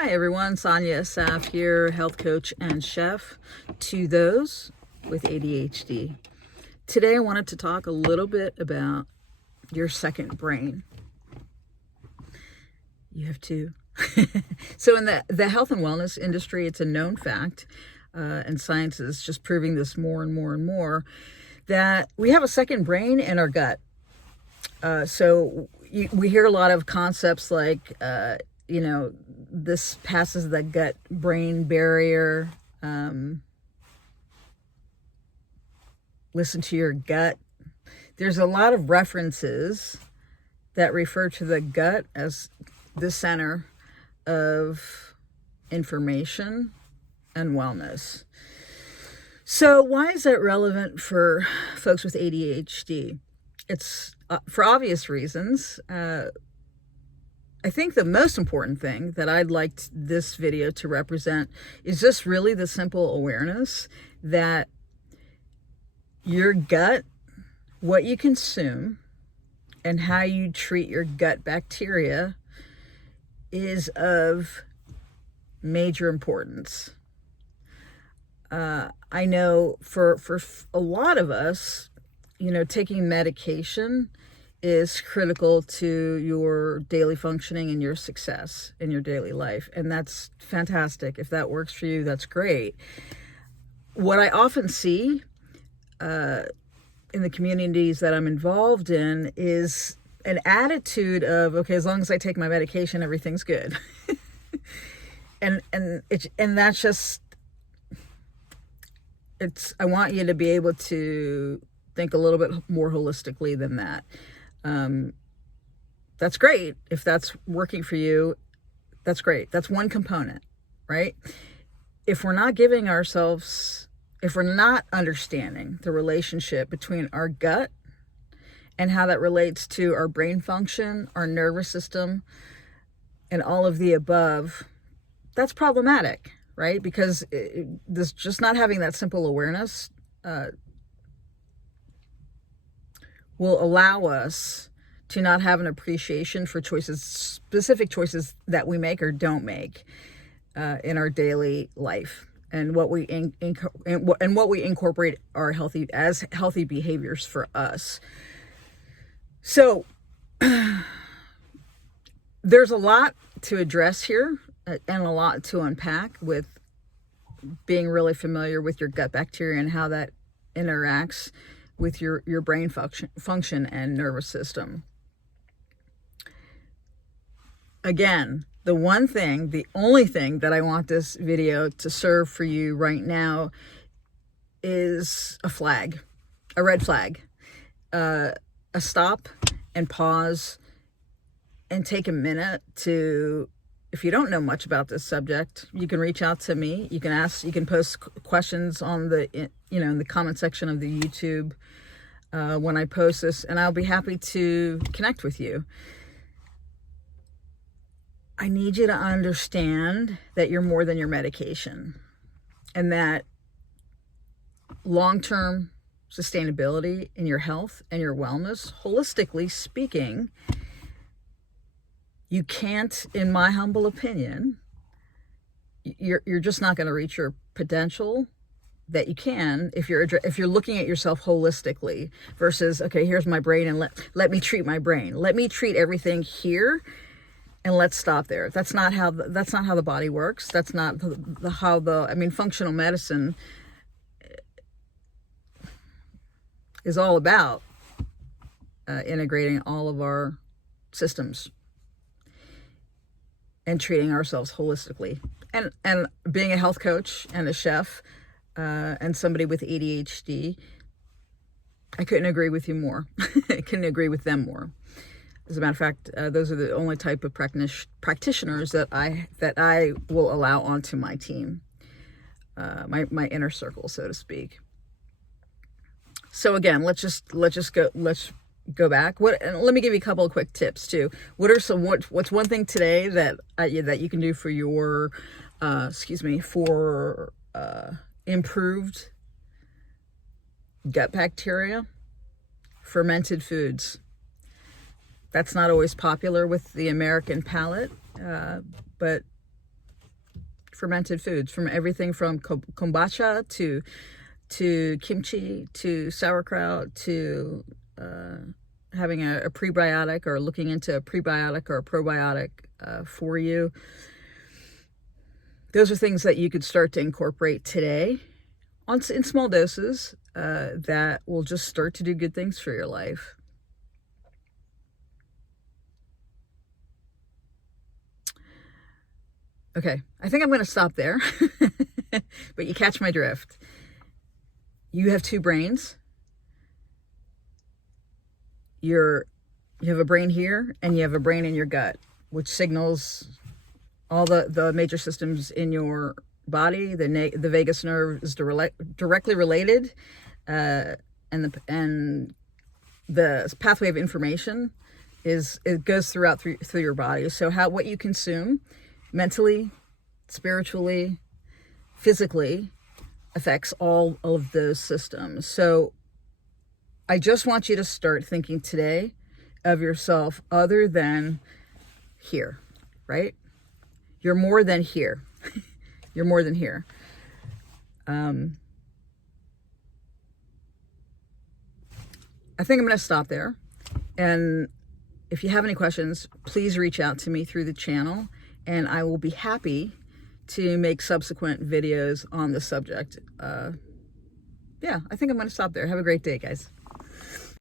Hi everyone, Sonia Asaf here, health coach and chef to those with ADHD. Today I wanted to talk a little bit about your second brain. You have two. So in the health and wellness industry, it's a known fact, and science is just proving this more and more and more, that we have a second brain in our gut. We hear a lot of concepts like, this passes the gut-brain barrier. Listen to your gut. There's a lot of references that refer to the gut as the center of information and wellness. So why is that relevant for folks with ADHD? It's for obvious reasons. I think the most important thing that I'd like this video to represent is just really the simple awareness that your gut, what you consume, and how you treat your gut bacteria is of major importance. I know for a lot of us, taking medication is critical to your daily functioning and your success in your daily life. And that's fantastic. If that works for you, that's great. What I often see in the communities that I'm involved in is an attitude of, okay, as long as I take my medication, everything's good. and that's just, I want you to be able to think a little bit more holistically than that. That's great. If that's working for you, that's great. That's one component, right? If we're not understanding the relationship between our gut and how that relates to our brain function, our nervous system, and all of the above, that's problematic, right? Because this just not having that simple awareness will allow us to not have an appreciation for specific choices that we make or don't make in our daily life, and what we incorporate as healthy behaviors for us. So there's a lot to address here and a lot to unpack with being really familiar with your gut bacteria and how that interacts with your brain function and nervous system. Again, the only thing that I want this video to serve for you right now is a red flag, a stop and pause and take a minute to, if you don't know much about this subject, you can reach out to me. You can post questions on in the comment section of the YouTube when I post this, and I'll be happy to connect with you. I need you to understand that you're more than your medication, and that long-term sustainability in your health and your wellness, holistically speaking, you can't, in my humble opinion, you're just not going to reach your potential that you can if you're looking at yourself holistically versus, okay, here's my brain and let me treat my brain. Let me treat everything here and let's stop there. That's not how the body works. That's not functional medicine is all about integrating all of our systems and treating ourselves holistically. And being a health coach and a chef and somebody with ADHD, I couldn't agree with you more. I couldn't agree with them more. As a matter of fact, those are the only type of practitioners that I will allow onto my team, my inner circle, so to speak. So again, let's go back. And let me give you a couple of quick tips too. What's one thing today that you can do for your improved gut bacteria? Fermented foods. That's not always popular with the American palate, but fermented foods, from everything from kombucha to kimchi to sauerkraut to having a prebiotic, or looking into a prebiotic or a probiotic for you. Those are things that you could start to incorporate today in small doses that will just start to do good things for your life. Okay, I think I'm going to stop there, but you catch my drift. You have two brains. You have a brain here, and you have a brain in your gut, which signals all the major systems in your body. The vagus nerve is directly related, and the pathway of information it goes through your body. So what you consume mentally, spiritually, physically affects all of those systems. So I just want you to start thinking today of yourself other than here, right? You're more than here. You're more than here. I think I'm going to stop there. And if you have any questions, please reach out to me through the channel, and I will be happy to make subsequent videos on the subject. Yeah, I think I'm going to stop there. Have a great day, guys.